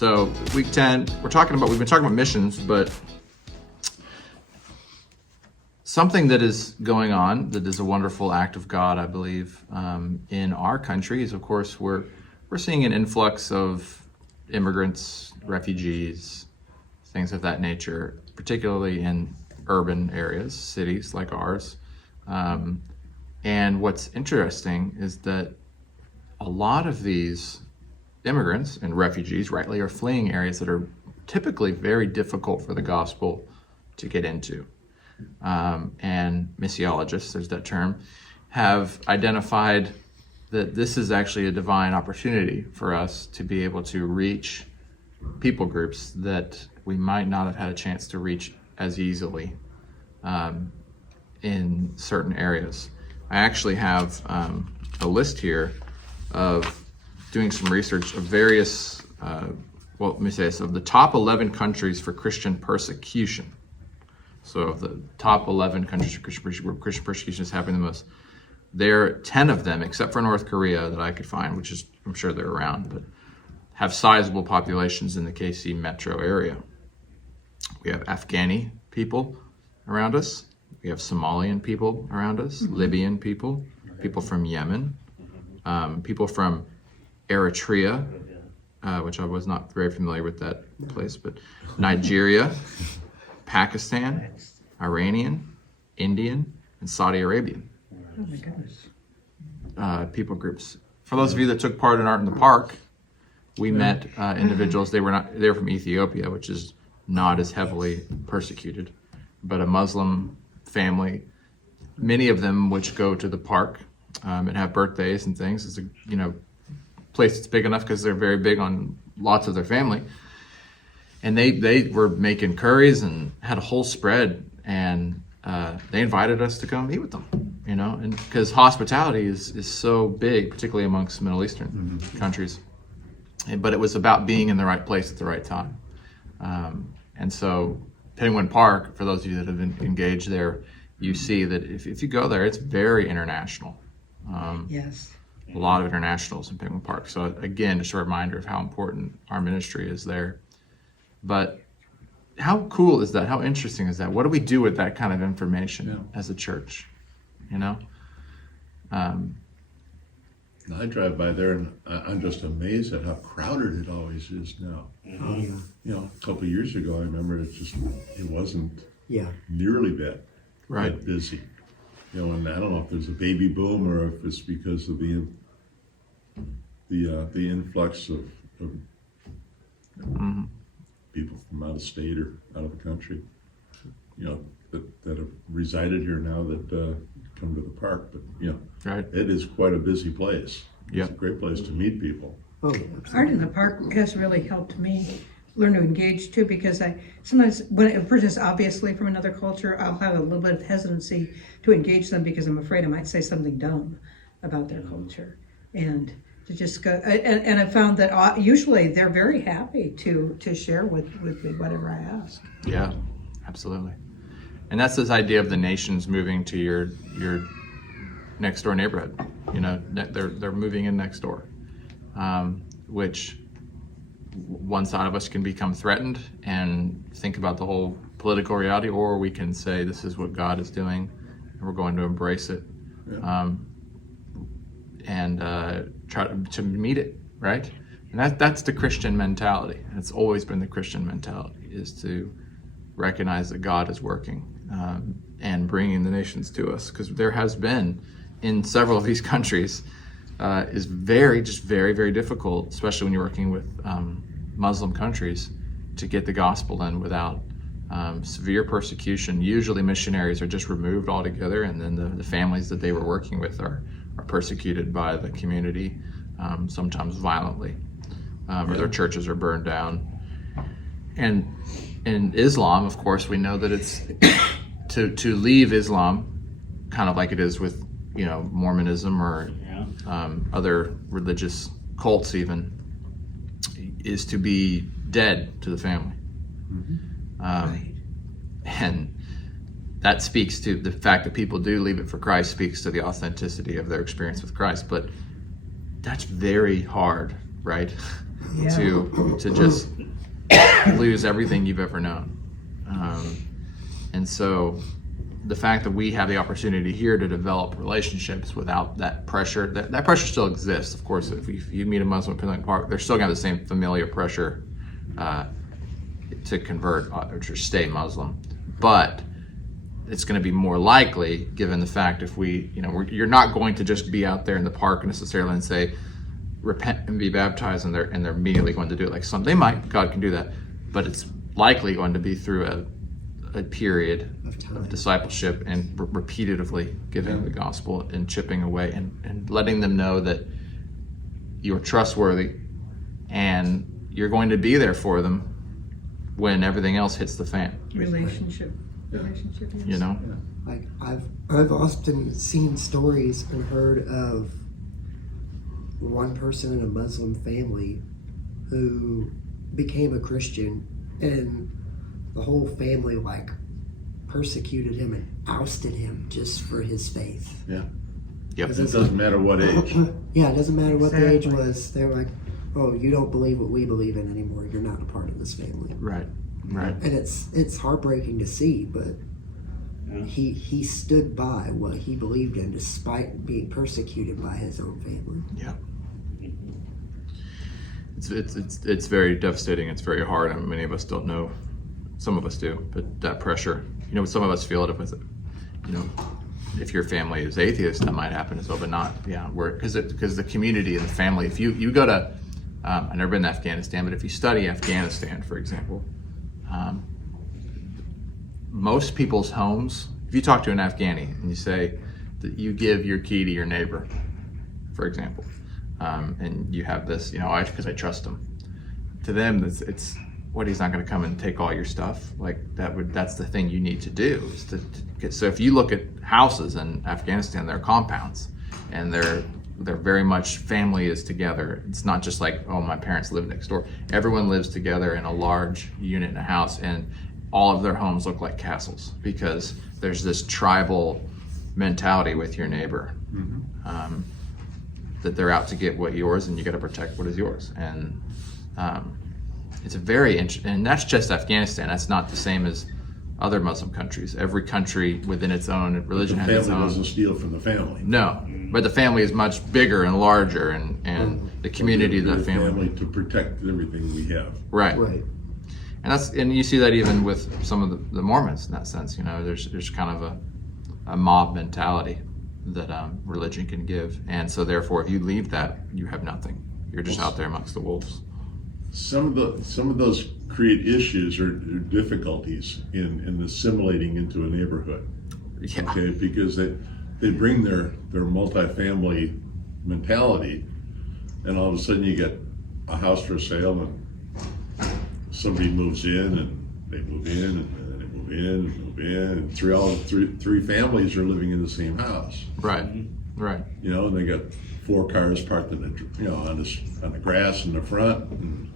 So week 10, we've been talking about missions, but something that is going on that is a wonderful act of God, I believe, in our country is, of course, we're seeing an influx of immigrants, refugees, things of that nature, particularly in urban areas, cities like ours. And what's interesting is that a lot of these immigrants and refugees, rightly, are fleeing areas that are typically very difficult for the gospel to get into. And missiologists, there's that term, have identified that this is actually a divine opportunity for us to be able to reach people groups that we might not have had a chance to reach as easily in certain areas. I actually have a list here of doing some research of various, let me say this, of the top 11 countries for Christian persecution. So of the top 11 countries where Christian persecution is happening the most, there are 10 of them, except for North Korea that I could find, which is, I'm sure they're around, but have sizable populations in the KC metro area. We have Afghani people around us. We have Somalian people around us, Libyan people, people from Yemen, people from Eritrea, which I was not very familiar with that place, but Nigeria, Pakistan, Iranian, Indian, and Saudi Arabian. Oh my goodness. People groups. For those of you that took part in Art in the Park, we met individuals. They were from Ethiopia, which is not as heavily persecuted, but a Muslim family. Many of them which go to the park and have birthdays and things. It's a place that's big enough because they're very big on lots of their family. And they were making curries and had a whole spread, and they invited us to come eat with them, and because hospitality is so big, particularly amongst Middle Eastern countries. But it was about being in the right place at the right time. And so Penguin Park, for those of you that have been engaged there, you see that if you go there, it's very international. Yes. A lot of internationals in Penguin Park. So again, just a reminder of how important our ministry is there. But how cool is that? How interesting is that? What do we do with that kind of information as a church? I drive by there and I'm just amazed at how crowded it always is now. A couple of years ago, I remember it wasn't nearly that busy. And I don't know if there's a baby boom or if it's because of the influx of people from out of state or out of the country, that have resided here now that come to the park. But it is quite a busy place. It's a great place to meet people. Oh, Art in the Park has really helped me learn to engage too, because I sometimes, when a person is obviously from another culture, I'll have a little bit of hesitancy to engage them because I'm afraid I might say something dumb about their culture. And to just go, and I found that usually they're very happy to share with me whatever I ask. Yeah, absolutely. And that's this idea of the nations moving to your next door neighborhood. They're moving in next door, which one side of us can become threatened and think about the whole political reality, or we can say this is what God is doing and we're going to embrace it and try to meet it, right? And that's the Christian mentality. It's always been the Christian mentality, is to recognize that God is working and bringing the nations to us, because there has been in several of these countries is very, very difficult, especially when you're working with Muslim countries, to get the gospel in without severe persecution. Usually missionaries are just removed altogether, and then the families that they were working with are persecuted by the community, sometimes violently, or their churches are burned down. And in Islam, of course, we know that it's to leave Islam, kind of like it is with Mormonism or other religious cults even, is to be dead to the family. And that speaks to the fact that people do leave it for Christ, speaks to the authenticity of their experience with Christ. But that's very hard right? Yeah. To just lose everything you've ever known. And so the fact that we have the opportunity here to develop relationships without that pressure, that pressure still exists. Of course, if you meet a Muslim at Pinland Park, they're still gonna have the same familiar pressure to convert or to stay Muslim. But it's going to be more likely, given the fact if you're not going to just be out there in the park necessarily and say, repent and be baptized, and they're immediately going to do it. Like some, they might, God can do that, but it's likely going to be through a period of discipleship and repeatedly giving the gospel and chipping away and letting them know that you're trustworthy and you're going to be there for them when everything else hits the fan. Relationship, yes. You know? Like I've often seen stories and heard of one person in a Muslim family who became a Christian, and the whole family like persecuted him and ousted him just for his faith. Yeah. Yep. It doesn't matter what age. Yeah, it doesn't matter what the age Exactly. was. They're like, oh, you don't believe what we believe in anymore. You're not a part of this family. Right. And it's heartbreaking to see, but he stood by what he believed in despite being persecuted by his own family. Yeah. It's very devastating. It's very hard. I mean, many of us don't know. Some of us do, but that pressure, some of us feel it with, if your family is atheist, that might happen as well, but not, because the community and the family, if you go to, I've never been to Afghanistan, but if you study Afghanistan, for example, most people's homes, if you talk to an Afghani and you say that you give your key to your neighbor, for example, and you have this, because I trust him. To them, it's what, he's not going to come and take all your stuff. Like that's the thing you need to do. Is to get, so if you look at houses in Afghanistan, they're compounds, and they're very much, family is together. It's not just like, oh, my parents live next door. Everyone lives together in a large unit in a house, and all of their homes look like castles because there's this tribal mentality with your neighbor. Mm-hmm. That they're out to get what yours, and you got to protect what is yours. And it's a very interesting, and that's just Afghanistan. That's not the same as other Muslim countries. Every country within its own religion has its own. The family doesn't steal from the family. No, but the family is much bigger and larger, and the community of that family to protect everything we have. Right. Right. And you see that even with some of the Mormons in that sense. There's kind of a mob mentality that religion can give, and so therefore, if you leave that, you have nothing. You're just out there amongst the wolves. Some of those create issues or difficulties in assimilating into a neighborhood. Yeah. Okay, because they bring their multifamily mentality, and all of a sudden you get a house for sale, and somebody moves in, and they move in, and they move in, and move in, and three families are living in the same house. Right. Right. And they got 4 cars parked in on the grass in the front, and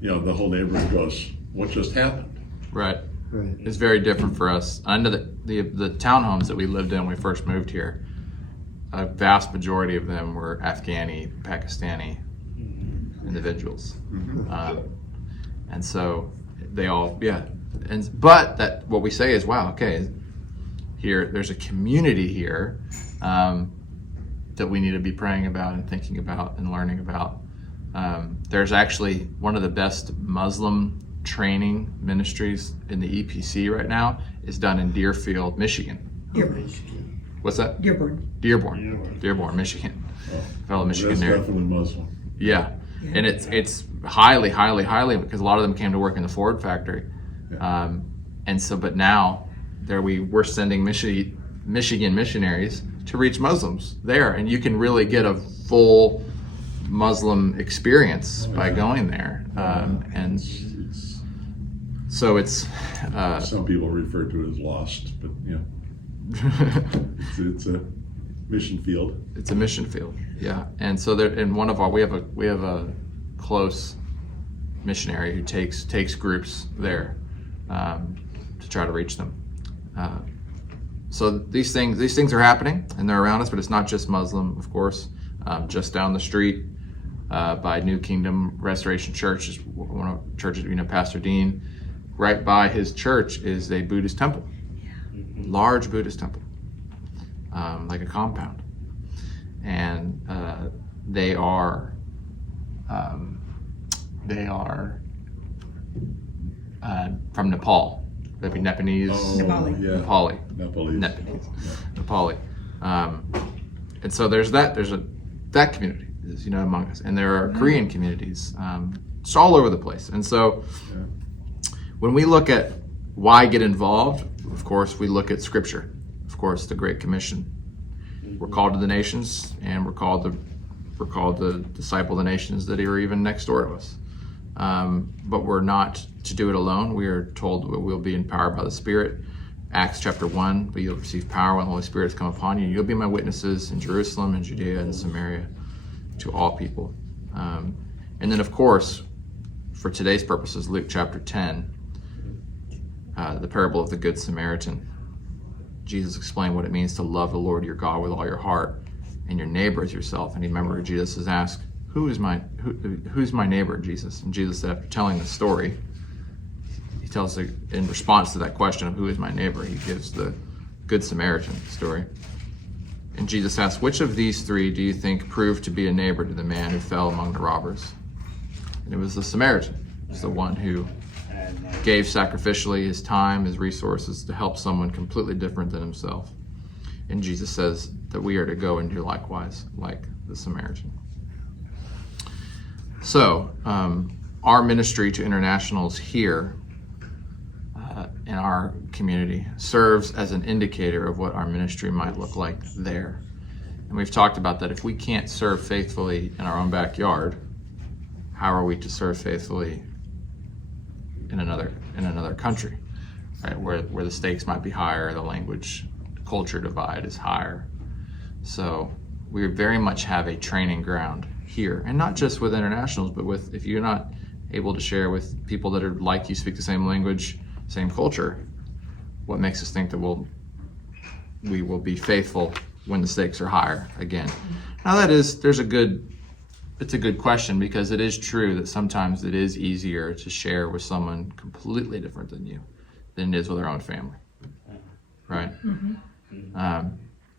the whole neighborhood goes, what just happened? Right. Right. It's very different for us. Under the townhomes that we lived in when we first moved here, a vast majority of them were Afghani, Pakistani individuals. Mm-hmm. And so they all, but that what we say is, wow, okay, here there's a community here that we need to be praying about and thinking about and learning about. There's actually one of the best Muslim training ministries in the EPC right now is done in Deerfield, Michigan. Dearborn. What's that? Dearborn, Michigan. Fellow Michigan That's there. definitely Muslim. Yeah. And it's highly, because a lot of them came to work in the Ford factory. And so, but now we're sending Michigan missionaries to reach Muslims there, and you can really get a full Muslim experience by going there. And so it's some people refer to it as lost, but it's a mission field. It's a mission field, yeah. And so there, in one of our, we have a close missionary who takes groups there to try to reach them. So these things are happening, and they're around us, but it's not just Muslim, of course. Just down the street, by New Kingdom Restoration Church, is one of churches, Pastor Dean. Right by his church is a Buddhist temple, large Buddhist temple, like a compound, and they are from Nepal. That'd be Nepalese. Nepali. Nepali. And so there's that. There's that community is among us, and there are Korean communities, just all over the place. And so when we look at why get involved, of course we look at Scripture. Of course, the Great Commission. We're called to the nations, and we're called to disciple the nations that are even next door to us. But we're not to do it alone. We are told that we'll be empowered by the Spirit. Acts chapter 1, but you'll receive power when the Holy Spirit has come upon you. You'll be my witnesses in Jerusalem and Judea and Samaria to all people. And then, of course, for today's purposes, Luke chapter 10, the parable of the Good Samaritan. Jesus explained what it means to love the Lord your God with all your heart and your neighbor as yourself. And you remember Jesus is asked, who's my neighbor, Jesus? And Jesus, after telling the story, he tells, in response to that question of who is my neighbor, he gives the Good Samaritan story. And Jesus asks, which of these three do you think proved to be a neighbor to the man who fell among the robbers? And it was the Samaritan. It was the one who gave sacrificially his time, his resources to help someone completely different than himself. And Jesus says that we are to go and do likewise, like the Samaritan. So, our ministry to internationals here in our community serves as an indicator of what our ministry might look like there. And we've talked about that. If we can't serve faithfully in our own backyard, how are we to serve faithfully in another country, right? Where the stakes might be higher, the language, culture divide is higher. So we very much have a training ground here, and not just with internationals, but with, if you're not able to share with people that are like you, speak the same language, same culture, what makes us think that we will be faithful when the stakes are higher again? Now it's a good question, because it is true that sometimes it is easier to share with someone completely different than you than it is with our own family, right?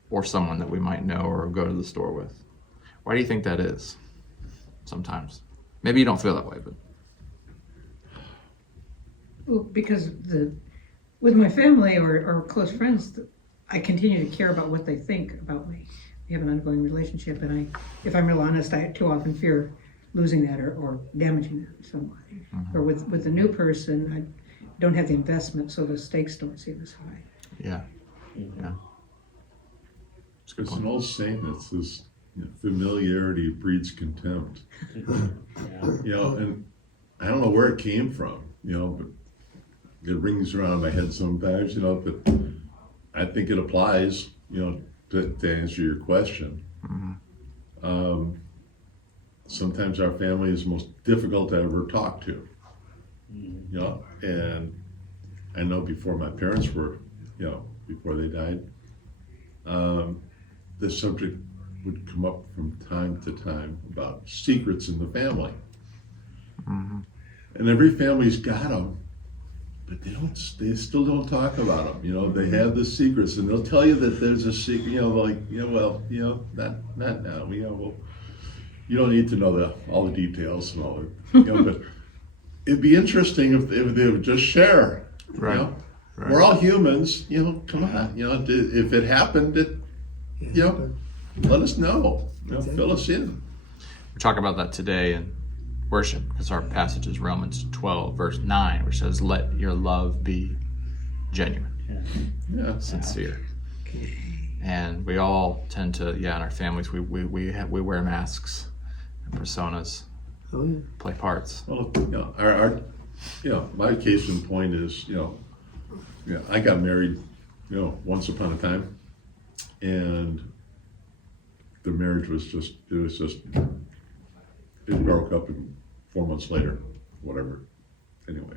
Or someone that we might know or go to the store with. Why do you think that is? Sometimes, maybe you don't feel that way, but Well, because with my family or close friends, I continue to care about what they think about me. We have an ongoing relationship, and if I'm real honest, I too often fear losing that or damaging them somewhat. Or with a new person, I don't have the investment, so the stakes don't seem as high. yeah. It's an old saying that says, familiarity breeds contempt. And I don't know where it came from, but it rings around in my head sometimes, but I think it applies, to answer your question. Sometimes our family is the most difficult to ever talk to, and I know before my parents were, before they died, this subject would come up from time to time about secrets in the family. And every family's got them, but they still don't talk about them. They have the secrets, and they'll tell you that there's a secret, not now, well, you don't need to know all the details and all that, but it'd be interesting if they would just share, Right. We're all humans, come on, if it happened, let us know, fill us in. We talk about that today in worship, because our passage is Romans 12, verse 9, which says, let your love be genuine, sincere. And we all tend to, in our families, we wear masks and personas, play parts. Well, my case in point is, I got married, once upon a time, and the marriage was it broke up in 4 months later, whatever. Anyway,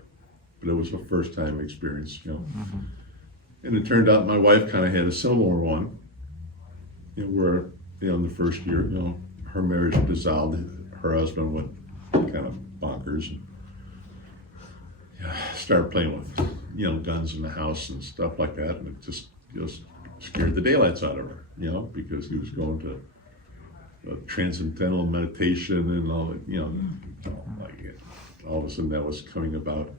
but it was a first time experience, And it turned out my wife kind of had a similar one, where, in the first year, her marriage dissolved. her husband went kind of bonkers and started playing with, guns in the house and stuff like that, and it just scared the daylights out of her, because he was going to transcendental meditation and all that, like all of a sudden that was coming about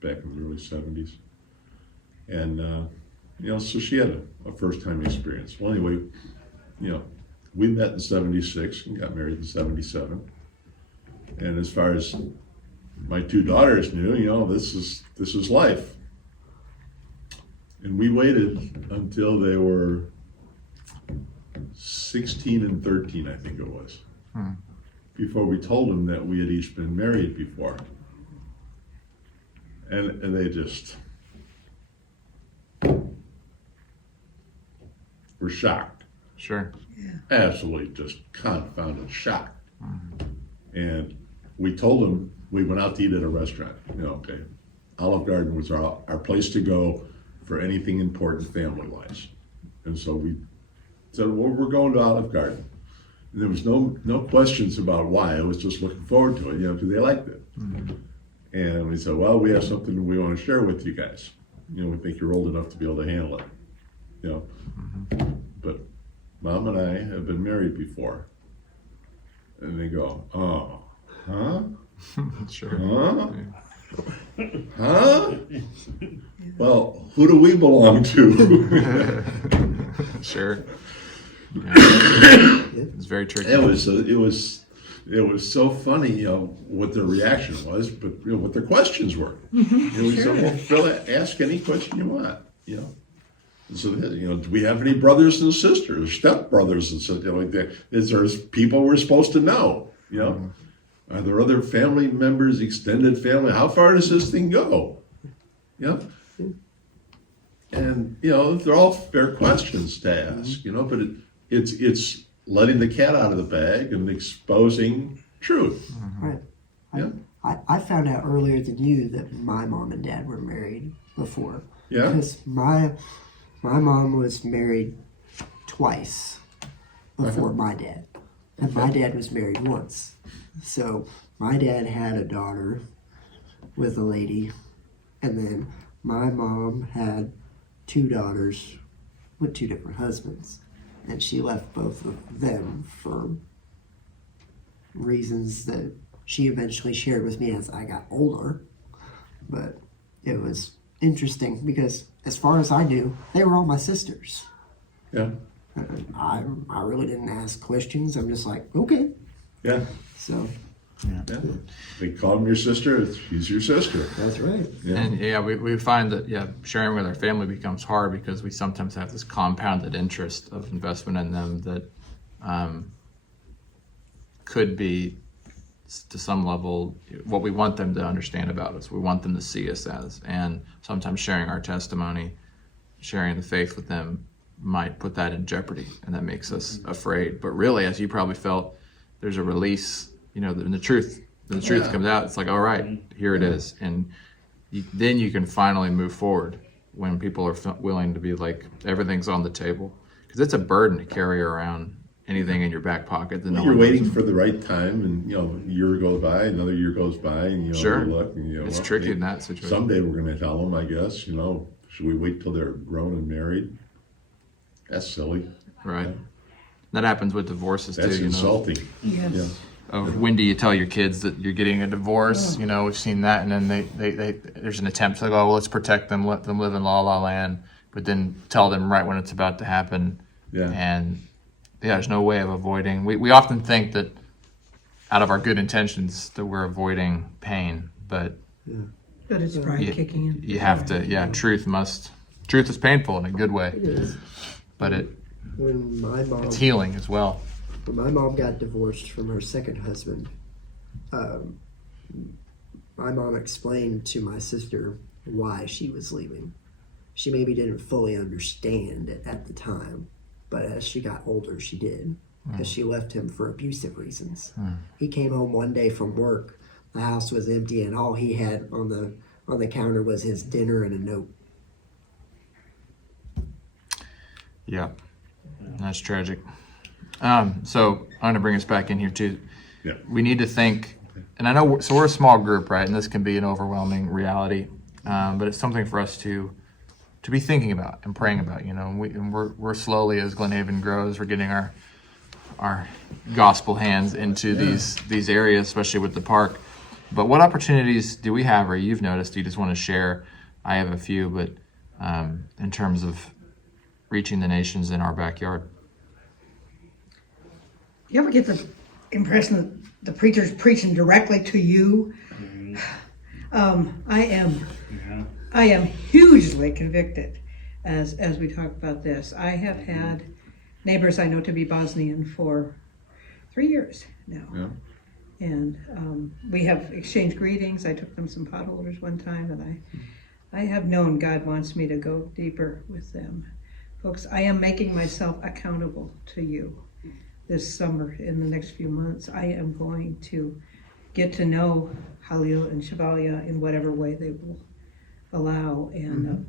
back in the early 70s. And, so she had a first-time experience. Well, anyway, we met in 76 and got married in 77. And as far as my two daughters knew, this is life. And we waited until they were 16 and 13, I think it was, before we told them that we had each been married before. And they just were shocked. Sure. Absolutely just confounded shocked. And we told them, we went out to eat at a restaurant. Okay, Olive Garden was our place to go for anything important family-wise. And so we said, well, we're going to Olive Garden. And there was no questions about why. I was just looking forward to it, because they liked it. And we said, well, we have something we want to share with you guys. We think you're old enough to be able to handle it. But Mom and I have been married before. And they go, oh, huh? Sure. Huh? Huh? Well, who do we belong to? Sure. Yeah. It's very tricky. It was so funny, what their reaction was, but what their questions were. We said, well, Phil, ask any question you want. And so, do we have any brothers and sisters, step brothers and sisters like that? Is there people we're supposed to know? Are there other family members, extended family? How far does this thing go? And they're all fair questions to ask. But it's letting the cat out of the bag and exposing truth. Right. Yeah. I found out earlier than you that my mom and dad were married before. Yeah. Because my mom was married twice before my dad. And my dad was married once. So my dad had a daughter with a lady, and then my mom had two daughters with two different husbands. And she left both of them for reasons that she eventually shared with me as I got older. But it was interesting because as far as I knew, they were all my sisters. Yeah. I really didn't ask questions. I'm just like, okay. Yeah. So. Yeah. They call him your sister, she's your sister. That's right. Yeah. And we find that sharing with our family becomes hard because we sometimes have this compounded interest of investment in them that could be to some level what we want them to understand about us. We want them to see us as, and sometimes sharing our testimony, sharing the faith with them might put that in jeopardy, and that makes us afraid. But really, as you probably felt, there's a release. The truth comes out. It's like, all right, here it is. And then you can finally move forward when people are willing to be like, everything's on the table. Because it's a burden to carry around anything in your back pocket. You're waiting for the right time, and a year goes by, another year goes by, and sure. You look, and it's tricky in that situation. Someday we're going to tell them, I guess, should we wait till they're grown and married? That's silly. Right. That happens with divorces too. That's insulting. Yes. Yeah. When do you tell your kids that you're getting a divorce? We've seen that, and then they there's an attempt to go, well, let's protect them, let them live in la la land, but then tell them right when it's about to happen. Yeah. And there's no way of avoiding. We often think that out of our good intentions that we're avoiding pain, but it's pride kicking in. You have to. Truth is painful in a good way. It is. But it's healing as well. When my mom got divorced from her second husband, my mom explained to my sister why she was leaving. She maybe didn't fully understand it at the time, but as she got older, she did, because she left him for abusive reasons. He came home one day from work, the house was empty, and all he had on the counter was his dinner and a note. Yeah, that's tragic. So I'm going to bring us back in here too. Yeah. we need to think, and I know, we're a small group, right? And this can be an overwhelming reality, but it's something for us to be thinking about and praying about, and we're slowly, as GlenHaven grows, we're getting our gospel hands into these areas, especially with the park. But what opportunities do we have, or you've noticed, you just want to share? I have a few, but in terms of reaching the nations in our backyard. You ever get the impression that the preacher's preaching directly to you? I am hugely convicted as we talk about this. I have had neighbors I know to be Bosnian for 3 years now. Yeah. And we have exchanged greetings. I took them some pot holders one time, and I have known God wants me to go deeper with them. Folks, I am making myself accountable to you this summer. In the next few months, I am going to get to know Halil and Shavalia in whatever way they will allow, and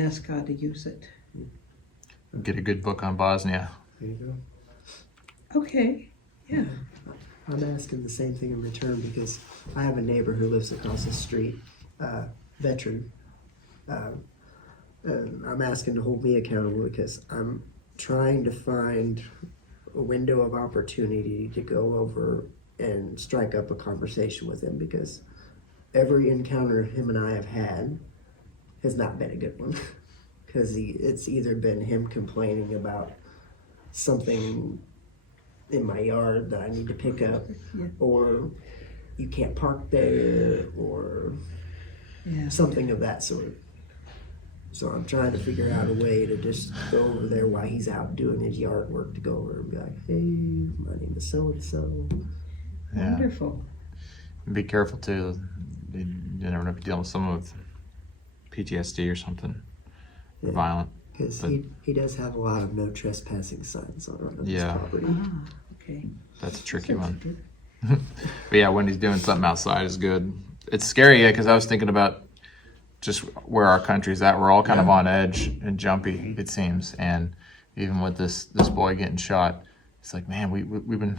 ask God to use it. Get a good book on Bosnia. There you go. Okay, yeah. I'm asking the same thing in return because I have a neighbor who lives across the street, veteran. And I'm asking to hold me accountable because I'm trying to find a window of opportunity to go over and strike up a conversation with him, because every encounter him and I have had has not been a good one. Because it's either been him complaining about something in my yard that I need to pick up, or you can't park there, or something of that sort. So I'm trying to figure out a way to just go over there while he's out doing his yard work, to go over and be like, hey, my name is so-and-so. Yeah. Wonderful. Be careful too. You never know if you're dealing with someone with PTSD or something violent. Because he does have a lot of no trespassing signs on his property. Okay. That's a tricky one. But yeah, when he's doing something outside is good. It's scary, because I was thinking about just where our country's at. We're all kind of on edge and jumpy, it seems. And even with this boy getting shot, it's like, man, we've been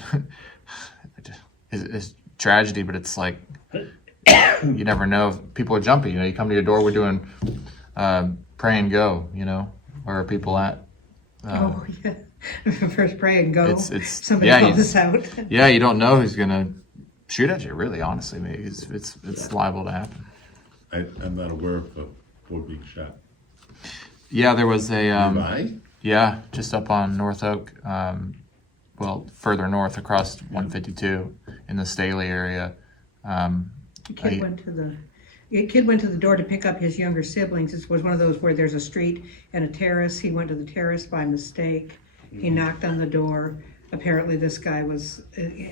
it's tragedy, but it's like you never know if people are jumpy. You come to your door, we're doing pray and go, where are people at? Oh, yeah. First pray and go. It's Somebody called us out. Yeah, you don't know who's gonna shoot at you. Really, honestly, maybe it's liable to happen. I'm not aware of a boy being shot. Yeah, there was a Nearby? yeah, just up on North Oak. Well, further north across 152 in the Staley area. The kid went to the door to pick up his younger siblings. It was one of those where there's a street and a terrace. He went to the terrace by mistake. He knocked on the door. Apparently this guy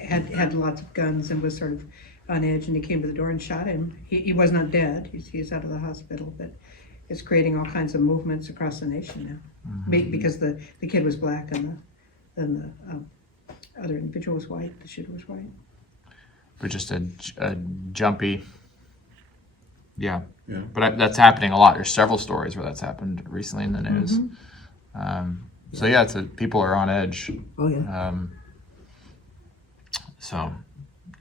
had lots of guns and was sort of on edge, and he came to the door and shot him. He was not dead. He's out of the hospital, but it's creating all kinds of movements across the nation now. Because the kid was black and the other individual was white. The shooter was white. But just a jumpy. Yeah. Yeah. But that's happening a lot. There's several stories where that's happened recently in the news. So yeah, people are on edge. Oh, yeah. So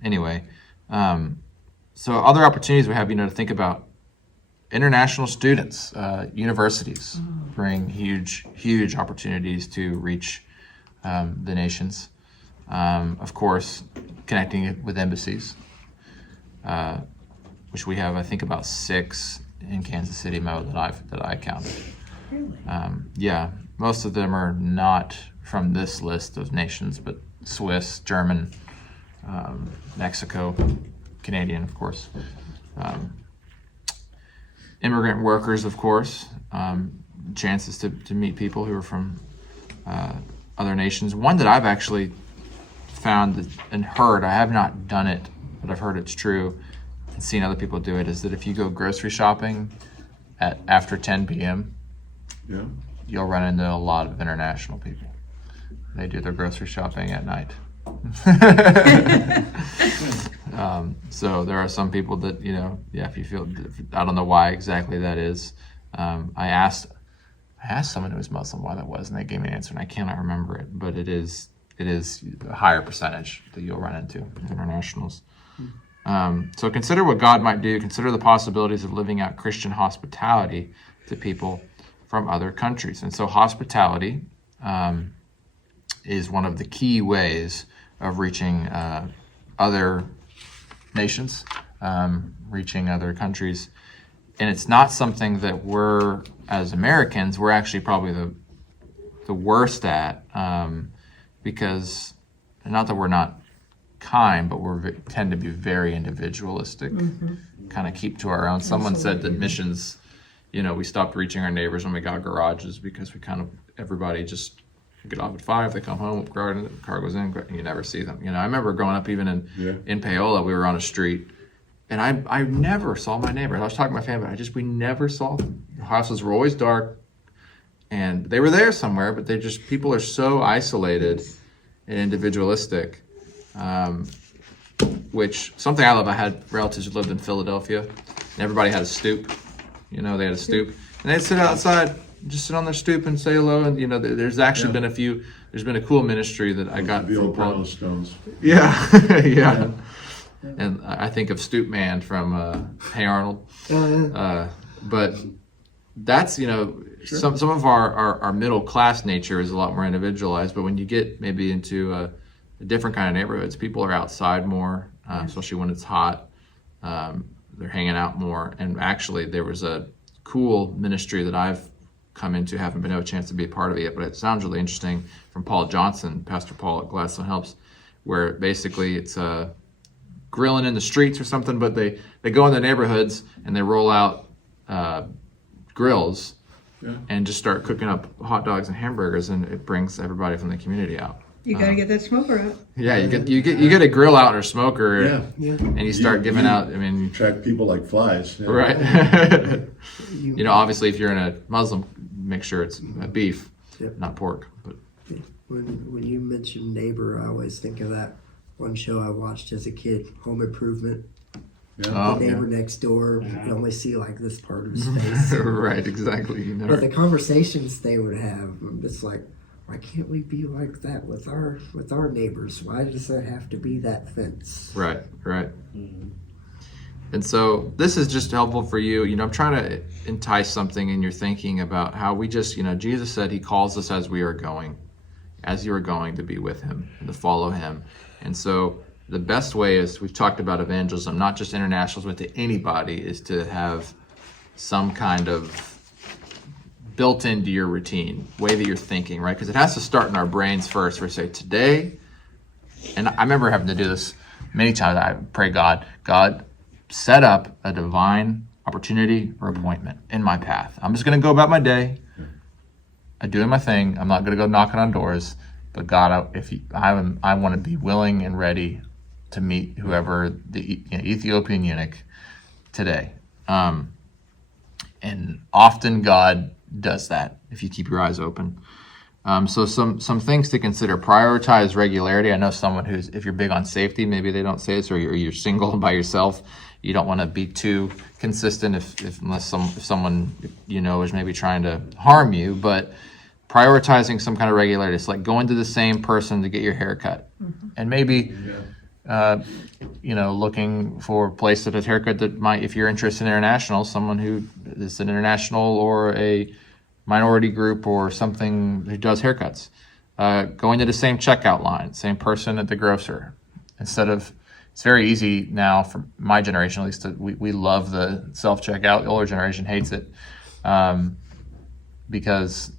anyway, so other opportunities we have, to think about. International students, universities bring huge opportunities to reach the nations. Of course, connecting it with embassies, which we have, I think, about 6 in Kansas City, Mo, that I counted. Really? Yeah, most of them are not from this list of nations, but Swiss, German, Mexico, Canadian, of course. Immigrant workers, of course, chances to meet people who are from other nations. One that I've actually found and heard, I have not done it, but I've heard it's true and seen other people do it, is that if you go grocery shopping after 10 p.m., you'll run into a lot of international people. They do their grocery shopping at night. So there are some people that, if you feel, I don't know why exactly that is. I asked someone who was Muslim why that was, and they gave me an answer, and I cannot remember it, but it's it is a higher percentage that you'll run into internationals. So consider what God might do. Consider the possibilities of living out Christian hospitality to people from other countries. And so hospitality is one of the key ways of reaching other nations, reaching other countries. And it's not something that we're, as Americans, we're actually probably the worst at, because, not that we're not kind, but we tend to be very individualistic, kind of keep to our own. Someone said that missions, we stopped reaching our neighbors when we got garages, because everybody just get off at 5, they come home, the car goes in, and you never see them. I remember growing up, even in Paola, we were on a street, and I never saw my neighbors. I was talking to my family, we never saw them. The houses were always dark, and they were there somewhere, but people are so isolated and individualistic, which, something I love, I had relatives who lived in Philadelphia, and everybody had a stoop. They had a stoop, and they'd sit outside, just sit on their stoop and say hello. And there's actually been there's been a cool ministry that I got The from old Paul. Stones. Yeah. And I think of Stoop Man from Hey Arnold. But that's, some of our middle class nature is a lot more individualized. But when you get maybe into a different kind of neighborhoods, people are outside more, especially when it's hot. They're hanging out more. And actually, there was a cool ministry that I've come into, haven't been able a chance to be a part of it yet, but it sounds really interesting, from Paul Johnston, Pastor Paul at Gladstone Helps, where basically it's grilling in the streets or something, but they go in the neighborhoods and they roll out grills and just start cooking up hot dogs and hamburgers, and it brings everybody from the community out. You got to get that smoker out. Yeah, you get a grill out or a smoker, and you start giving out. Attract people like flies. Yeah. Right. Obviously, if you're in a Muslim, make sure it's beef, not pork. But when you mention neighbor, I always think of that one show I watched as a kid, Home Improvement. Yeah. The neighbor next door, you only see like this part of his face. Right, exactly. But the conversations they would have, I'm just like, why can't we be like that with our neighbors? Why does there have to be that fence? Right. And so this is just helpful for you. I'm trying to entice something in your thinking about how we just, Jesus said he calls us as you are going to be with him and to follow him. And so the best way is, we've talked about evangelism, not just internationals, but to anybody, is to have some kind of built into your routine, way that you're thinking, right? Because it has to start in our brains first. We say, today, and I remember having to do this many times. I pray, God, set up a divine opportunity or appointment in my path. I'm just going to go about my day. I'm doing my thing. I'm not going to go knocking on doors. But God, I want to be willing and ready to meet whoever the Ethiopian eunuch today. And often God does that if you keep your eyes open. So some things to consider: prioritize regularity. I know someone who's, if you're big on safety, maybe they don't say this, or you're single and by yourself, you don't want to be too consistent unless someone is maybe trying to harm you. But prioritizing some kind of regularity, it's like going to the same person to get your hair cut, and maybe looking for a place that has haircut that might, if you're interested in international, someone who is an international or a minority group or something who does haircuts. Going to the same checkout line, same person at the grocer. It's very easy now, for my generation at least, we love the self-checkout. The older generation hates it because,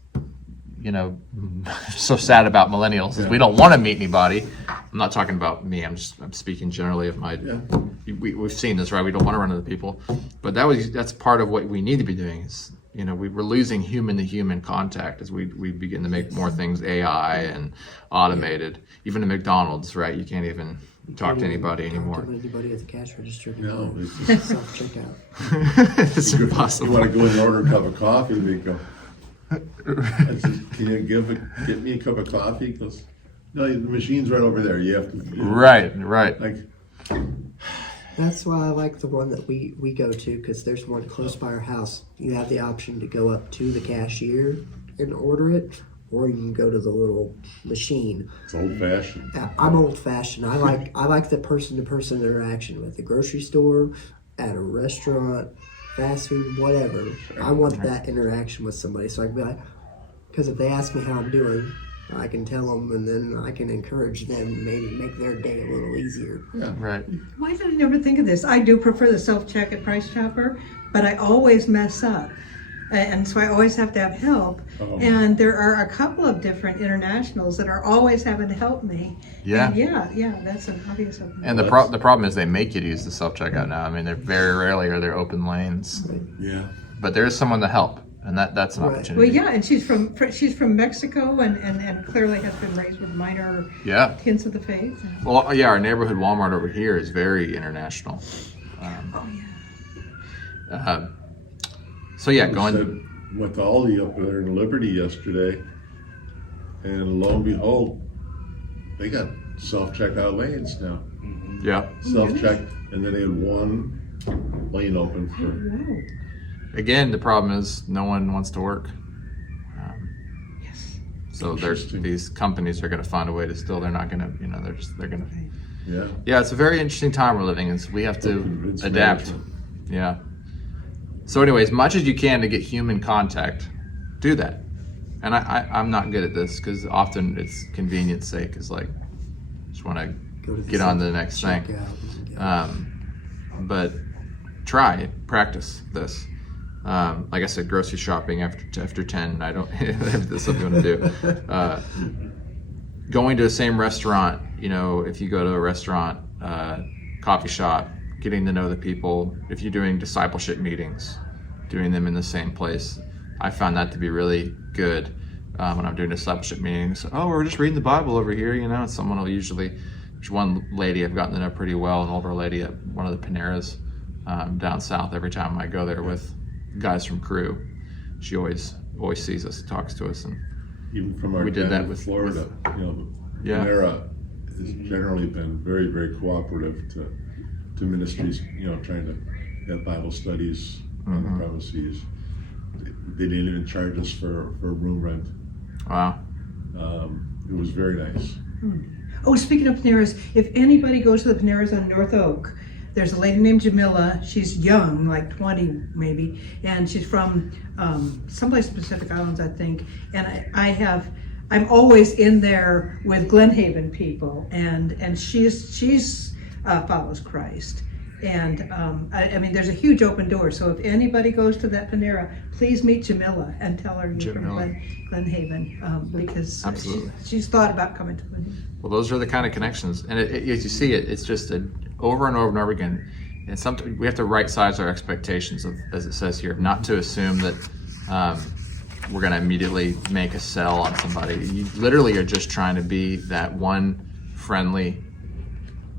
so sad about millennials is we don't want to meet anybody. I'm not talking about me. I'm speaking generally of my. Yeah. We've seen this, right? We don't want to run into people, but that's part of what we need to be doing. Is we're losing human to human contact as we begin to make more things AI and automated. Even at McDonald's, right? You can't even talk to anybody anymore. Talk to anybody at the cash register. No, it's just self-checkout. It's impossible. You want to go and order a cup of coffee? They go, I said, can you get me a cup of coffee? He goes, no, the machine's right over there. You have to. Right. Like, That's why I like the one that we go to, because there's one close by our house. You have the option to go up to the cashier and order it, or you can go to the little machine. It's old fashioned. I'm old fashioned. I like the person to person interaction with the grocery store, at a restaurant, fast food, whatever. I want that interaction with somebody, so I can be like, because if they ask me how I'm doing, I can tell them, and then I can encourage them, maybe make their day a little easier. Yeah. Right. Why did I never think of this? I do prefer the self-check at Price Chopper, but I always mess up. And so I always have to have help. Oh. And there are a couple of different internationals that are always having to help me. Yeah. And yeah, that's an obvious open. And the problem is they make you to use the self-checkout now. I mean, they're very rarely are there open lanes, Yeah. but there is someone to help, and that's an Right. opportunity. Well, yeah, and she's from Mexico and clearly has been raised with minor Yeah. hints of the faith. Well, yeah, our neighborhood Walmart over here is very international. Oh yeah. So yeah, I going. went to Aldi up there in Liberty yesterday, and lo and behold, they got self-checkout lanes now. Yeah. Self-check, and then they had one lane open for. Wow. Again, the problem is no one wants to work. Yes. So there's Interesting. these companies are going to find a way to still. They're not going to. They're going to. Yeah. Yeah, it's a very interesting time we're living in. So we have to Convince adapt. management. Yeah. So anyway, as much as you can to get human contact, do that. And I'm not good at this because often it's convenience sake. Is like, just want to Go to the get on to the next thing. checkout. But try it, practice this. Like I said, grocery shopping after 10. I don't if this is something you want to do. Going to the same restaurant, if you go to a restaurant, coffee shop, getting to know the people. If you're doing discipleship meetings, doing them in the same place. I found that to be really good when I'm doing discipleship meetings. Oh, we're just reading the Bible over here, and someone will usually. There's one lady I've gotten to know pretty well, an older lady at one of the Paneras down south. Every time I go there with guys from crew, she always sees us, talks to us, and Even from our We did time that in with- Florida, Yeah. Panera has generally been very, very cooperative to ministries, trying to have Bible studies on the premises. They didn't even charge us for room rent. wow. It was very nice. Oh, speaking of Paneras, if anybody goes to the Paneras on North Oak, there's a lady named Jamila. She's young, like 20 maybe, and she's from someplace in the Pacific Islands, I think. And I'm always in there with GlenHaven people, and she's follows Christ. And I mean, there's a huge open door. So if anybody goes to that Panera, please meet Jamila and tell her you're from Jamila. GlenHaven, because Absolutely. she's thought about coming to Glenhaven. Well, those are the kind of connections, and as you see it's just over and over and over again. And sometimes we have to right size our expectations of, as it says here, not to assume that we're going to immediately make a sell on somebody. You literally are just trying to be that one friendly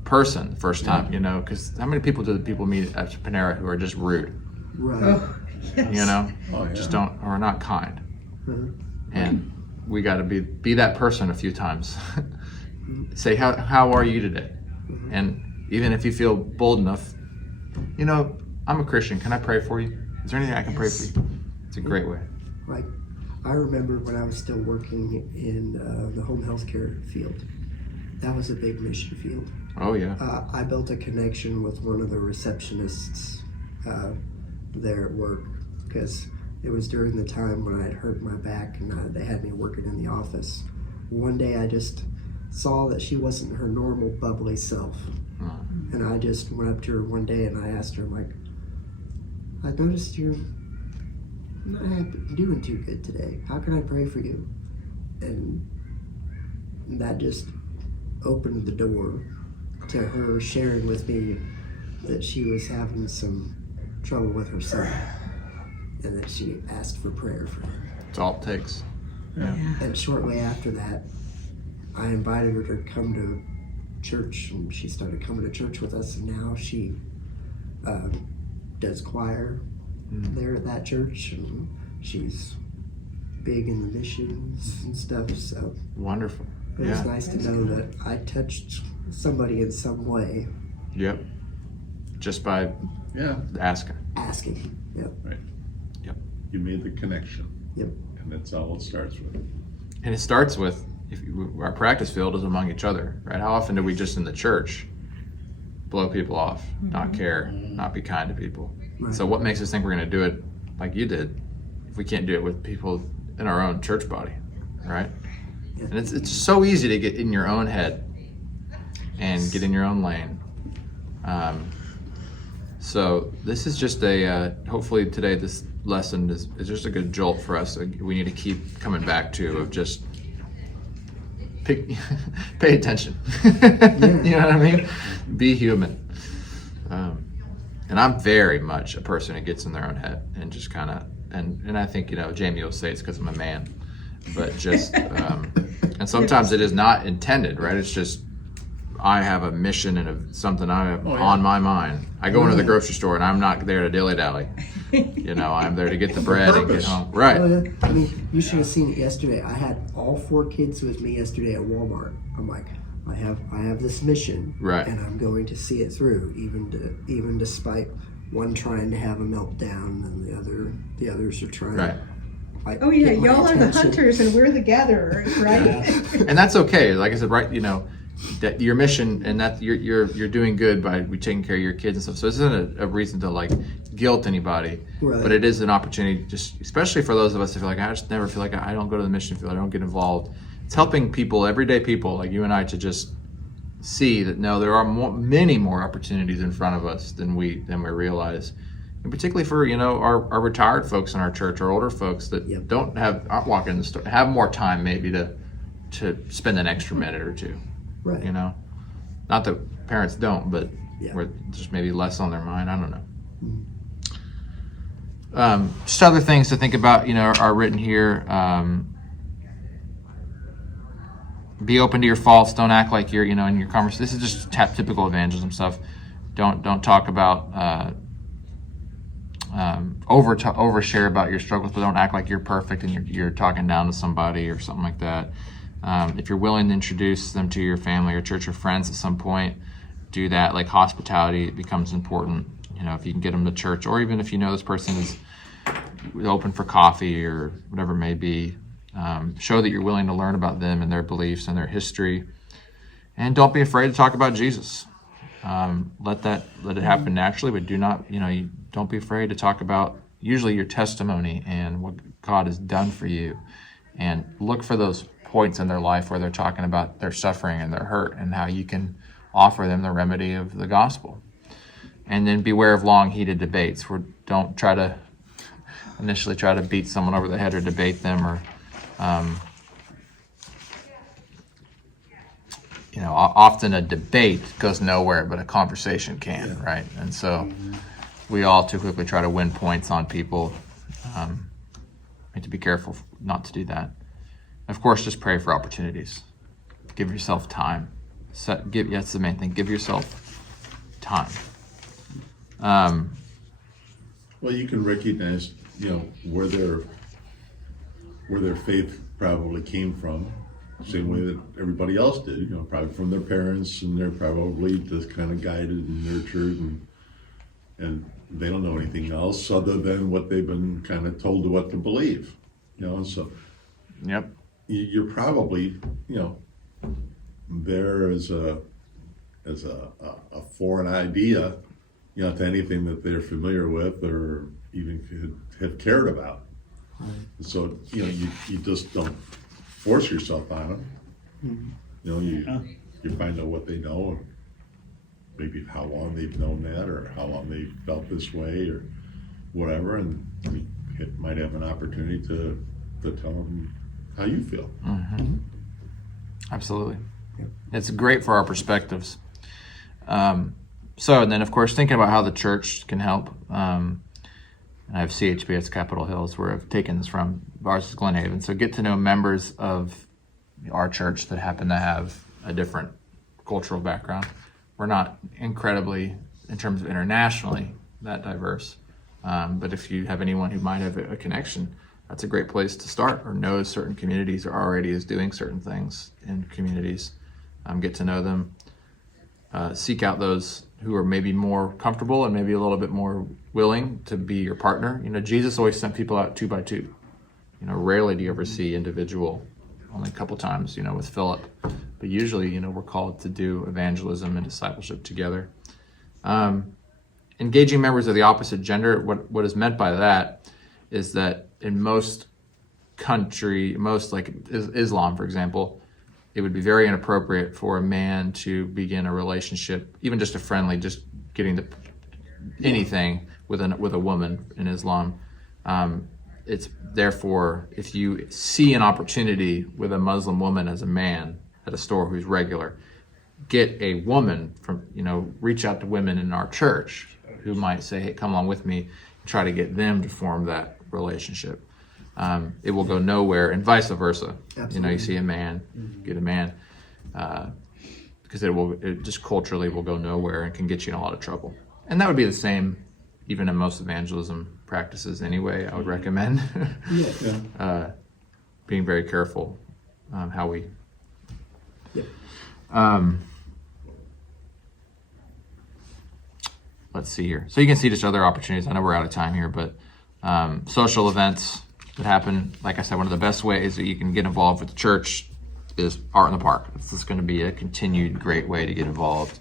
person the first time, because how many people do people meet at Panera who are just rude, Right. Oh, yes. Oh, yeah. just don't, or not kind. Mhm. And we got to be that person a few times. Say, how are you today? And even if you feel bold enough, I'm a Christian. Can I pray for you? Is there anything I can pray for you? It's a great way. Like, I remember when I was still working in the home health care field. That was a big mission field. Oh yeah. I built a connection with one of the receptionists there at work, because it was during the time when I had hurt my back and they had me working in the office. One day I just saw that she wasn't her normal bubbly self. And I just went up to her one day and I asked her, I'm like, I noticed you're not doing too good today. How can I pray for you? And that just opened the door to her sharing with me that she was having some trouble with her son and that she asked for prayer for him. It's all it takes. Yeah. And shortly after that, I invited her to come to church, and she started coming to church with us, and now she does choir there at that church, and she's big in the missions and stuff, so Wonderful. it was Yeah. nice to know that I touched somebody in some way. Yep. Just by Yeah. asking. Asking. Yep. You made the connection. Yep. And that's all it starts with. And it starts with, our practice field is among each other, right? How often do we just in the church blow people off, not care, not be kind to people? Right. So what makes us think we're going to do it like you did if we can't do it with people in our own church body, right? And it's so easy to get in your own head and get in your own lane. So this is just hopefully today this lesson is just a good jolt for us. We need to keep coming back to of just pay attention. You know what I mean? Be human. And I'm very much a person who gets in their own head and just kind of, and I think, Jamie will say it's because I'm a man, but just, and sometimes it is not intended, right? It's just, I have a mission and something I have on my mind. I go into the grocery store and I'm not there to dilly-dally. I'm there to get the bread and get home. Right. Oh, yeah. I mean, you should have seen it yesterday. I had all 4 kids with me yesterday at Walmart. I'm like, I have this mission, right, and I'm going to see it through, even despite one trying to have a meltdown and the others are trying. Right. Like, Oh yeah, get my y'all are the attention. hunters and we're the gatherers, right? And that's okay. Like I said, right? That your mission and that you're doing good by taking care of your kids and stuff. So this isn't a reason to like guilt anybody, Right. but it is an opportunity, just especially for those of us who feel like I just never feel like I don't go to the mission field, I don't get involved. It's helping people, everyday people like you and I, to just see that no, there are many more opportunities in front of us than we realize, and particularly for our retired folks in our church, our older folks that Yep. aren't walking in the store, have more time maybe to spend an extra minute or two. Right. Not that parents don't, but Yeah. we're just maybe less on their mind. I don't know. Just other things to think about, are written here. Be open to your faults. Don't act like you're, in your conversation. This is just typical evangelism stuff. Don't talk about overshare about your struggles, but don't act like you're perfect and you're talking down to somebody or something like that. If you're willing to introduce them to your family or church or friends at some point, do that. Like hospitality becomes important. If you can get them to church, or even if this person is open for coffee or whatever it may be, show that you're willing to learn about them and their beliefs and their history. And don't be afraid to talk about Jesus. Let it happen naturally, but do not, don't be afraid to talk about usually your testimony and what God has done for you. And look for those points in their life where they're talking about their suffering and their hurt and how you can offer them the remedy of the gospel. And then beware of long heated debates, where don't try to initially try to beat someone over the head or debate them, or often a debate goes nowhere, but a conversation can, right? And so we all too quickly try to win points on people. We have to be careful not to do that. Of course, just pray for opportunities. Give yourself time. That's the main thing. Give yourself time. Well, you can recognize, where their faith probably came from, same way that everybody else did. Probably from their parents, and they're probably just kind of guided and nurtured, and they don't know anything else other than what they've been kind of told to what to believe. And so, Yep. you're probably, there as a foreign idea, to anything that they're familiar with or even could have cared about. Right. So, you just don't force yourself on them. You find out what they know, and maybe how long they've known that, or how long they've felt this way, or whatever, and you might have an opportunity to tell them how you feel. Mm-hmm. Absolutely. It's great for our perspectives. And then, of course, thinking about how the church can help. And I have CHB, it's Capitol Hill, is where I've taken this from. Ours is GlenHaven. So get to know members of our church that happen to have a different cultural background. We're not incredibly, in terms of internationally, that diverse. But if you have anyone who might have a connection, that's a great place to start, or knows certain communities or already is doing certain things in communities. Get to know them. Seek out those who are maybe more comfortable and maybe a little bit more willing to be your partner. Jesus always sent people out 2 by 2. Rarely do you ever see individual only a couple times, with Philip. But usually, we're called to do evangelism and discipleship together. Engaging members of the opposite gender, what is meant by that is that in most like Islam, for example, it would be very inappropriate for a man to begin a relationship, even just a friendly, just getting to anything with a woman in Islam. It's therefore, if you see an opportunity with a Muslim woman as a man at a store who's regular, get a woman from, reach out to women in our church who might say, hey, come along with me, and try to get them to form that relationship. It will go nowhere, and vice versa. Absolutely. You see a man, get a man, because it just culturally will go nowhere and can get you in a lot of trouble. And that would be the same even in most evangelism practices anyway. I would recommend being very careful how we. Let's see here. So you can see just other opportunities. I know we're out of time here, but social events that happen. Like I said, one of the best ways that you can get involved with the church is Art in the Park. This is going to be a continued great way to get involved.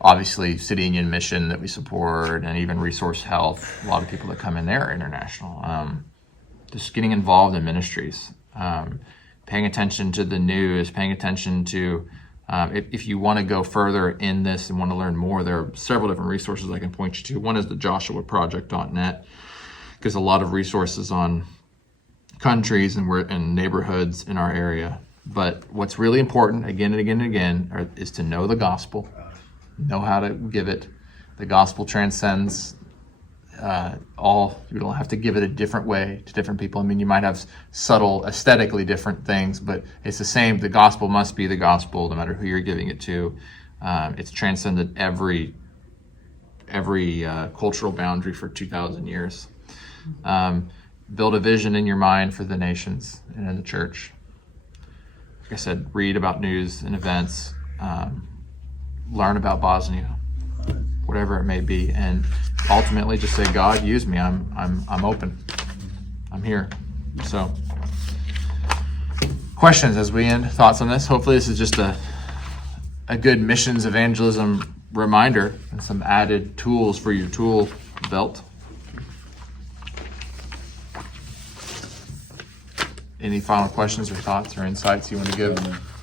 Obviously, City Union Mission that we support, and even Resource Health. A lot of people that come in there are international. Just getting involved in ministries, paying attention to the news, paying attention to. If you want to go further in this and want to learn more, there are several different resources I can point you to. One is the joshuaproject.net, gives a lot of resources on countries and neighborhoods in our area. But what's really important, again and again and again, is to know the gospel, know how to give it. The gospel transcends all. You don't have to give it a different way to different people. I mean, you might have subtle, aesthetically different things, but it's the same. The gospel must be the gospel, no matter who you're giving it to. It's transcended every cultural boundary for 2,000 years. Build a vision in your mind for the nations and in the church. Like I said, read about news and events. Learn about Bosnia, whatever it may be, and ultimately just say, God, use me. I'm open. I'm here. So, questions as we end? Thoughts on this? Hopefully, this is just a good missions evangelism reminder and some added tools for your tool belt. Any final questions or thoughts or insights you want to give?